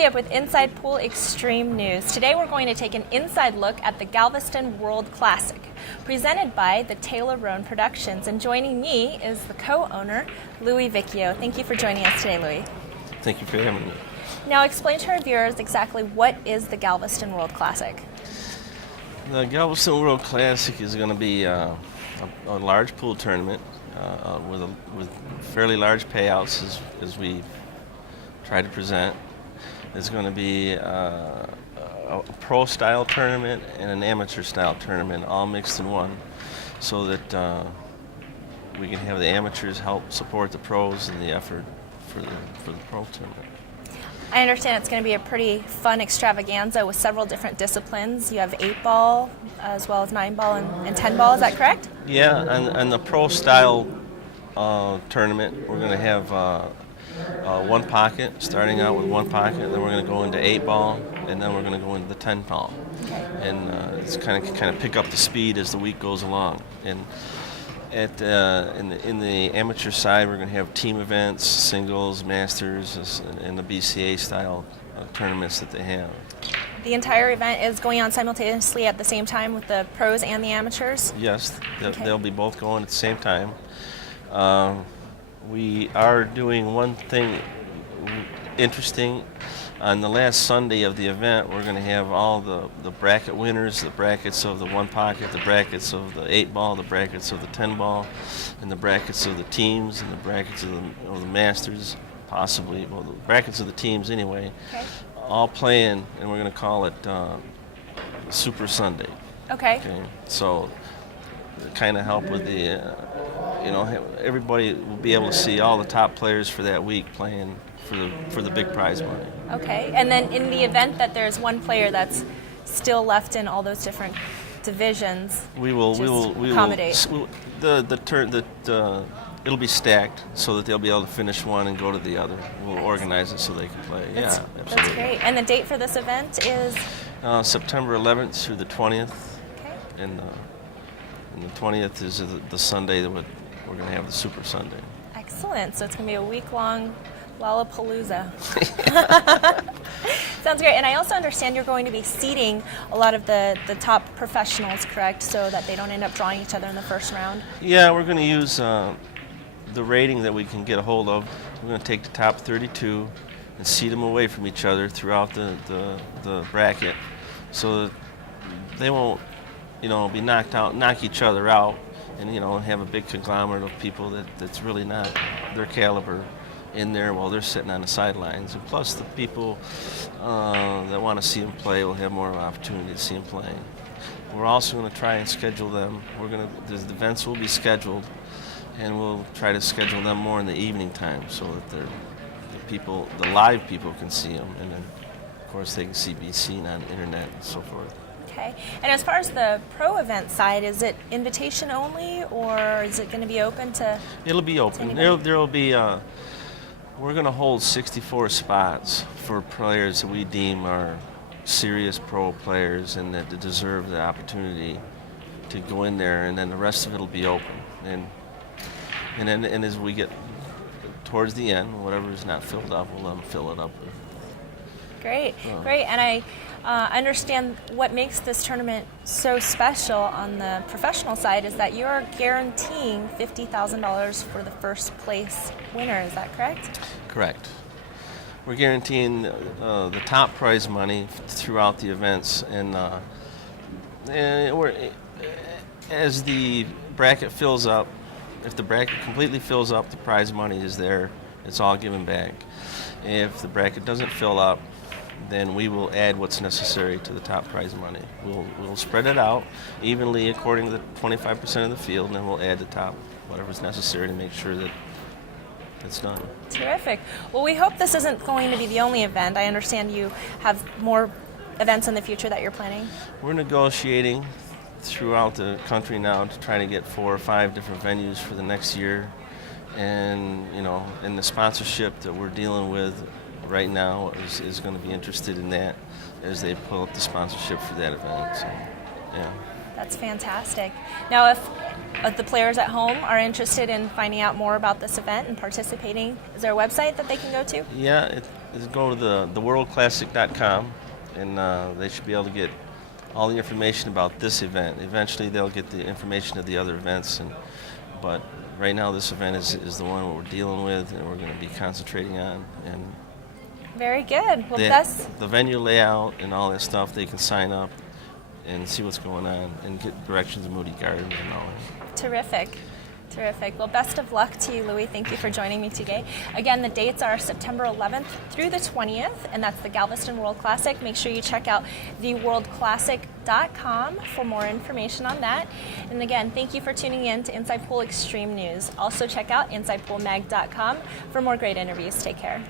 Diep with Inside Pool Extreme News. Today we're going to take an inside look at the Galveston World Classic, presented by the Taylor Roan Productions. And joining me is the co-owner, Louie Vickio. Thank you for joining us today, Louie. Thank you for having me. Now explain to our viewers exactly what is the Galveston World Classic. The Galveston World Classic is going to be a large pool tournament with fairly large payouts as we try to present. It's going to be a pro-style tournament and an amateur-style tournament, all mixed in one, so that we can have the amateurs help support the pros in the effort for the pro tournament. I understand it's going to be a pretty fun extravaganza with several different disciplines. You have 8-ball as well as 9-ball and 10-ball, is that correct? Yeah, and the pro-style tournament, we're going to have one pocket, starting out with one pocket, then we're going to go into 8-ball, and then we're going to go into the 10-ball. Okay. And it's kind of pick up the speed as the week goes along. And in the amateur side, we're going to have team events, singles, masters, and the BCA style tournaments that they have. The entire event is going on simultaneously at the same time with the pros and the amateurs? Yes, Okay. They'll be both going at the same time. We are doing one thing interesting. On the last Sunday of the event, we're going to have all the bracket winners, the brackets of the one pocket, the brackets of the 8-ball, the brackets of the 10-ball, and the brackets of the teams, and the brackets of the masters, possibly, well, the brackets of the teams anyway, Okay. all playing, and we're going to call it Super Sunday. Okay. So kind of help with the, everybody will be able to see all the top players for that week playing for the big prize money. Okay, and then in the event that there's one player that's still left in all those different divisions, We will accommodate. It'll be stacked so that they'll be able to finish one and go to the other. We'll organize it so they can play. That's Absolutely. great. And the date for this event is? September 11th through the 20th, Okay. and the 20th is the Sunday that we're going to have the Super Sunday. Excellent. So it's going to be a week-long Lollapalooza. Sounds great. And I also understand you're going to be seeding a lot of the top professionals, correct, so that they don't end up drawing each other in the first round? Yeah, we're going to use the rating that we can get a hold of. We're going to take the top 32 and seed them away from each other throughout the bracket, so that they won't, be knock each other out, and have a big conglomerate of people that's really not their caliber in there while they're sitting on the sidelines. And plus, the people that want to see them play will have more of an opportunity to see them playing. We're also going to try and schedule them. The events will be scheduled, and we'll try to schedule them more in the evening time so that the live people can see them, and then, of course, they can be seen on the internet and so forth. Okay. And as far as the pro event side, is it invitation only, or is it going to be open to? It'll be open. There'll be. We're going to hold 64 spots for players that we deem are serious pro players and that deserve the opportunity to go in there, and then the rest of it will be open. And as we get towards the end, whatever is not filled up, we'll let them fill it up. Great, great. And I understand what makes this tournament so special on the professional side is that you're guaranteeing $50,000 for the first place winner. Is that correct? Correct. We're guaranteeing the top prize money throughout the events, and as the bracket fills up, if the bracket completely fills up, the prize money is there. It's all given back. If the bracket doesn't fill up, then we will add what's necessary to the top prize money. We'll spread it out evenly according to the 25% of the field, and then we'll add the top, whatever's necessary to make sure that it's done. Terrific. Well, we hope this isn't going to be the only event. I understand you have more events in the future that you're planning. We're negotiating throughout the country now to try to get 4 or 5 different venues for the next year, and and the sponsorship that we're dealing with right now is going to be interested in that as they pull up the sponsorship for that event. So, yeah. That's fantastic. Now, if the players at home are interested in finding out more about this event and participating, is there a website that they can go to? Yeah, is go to the worldclassic.com, and they should be able to get all the information about this event. Eventually, they'll get the information of the other events, but right now, this event is the one we're dealing with, and we're going to be concentrating on. And very good. Well, the venue layout and all that stuff, they can sign up and see what's going on and get directions to Moody Gardens and all that. Terrific. Terrific. Well, best of luck to you, Louie. Thank you for joining me today. Again, the dates are September 11th through the 20th, and that's the Galveston World Classic. Make sure you check out theworldclassic.com for more information on that. And again, thank you for tuning in to Inside Pool Extreme News. Also check out insidepoolmag.com for more great interviews. Take care.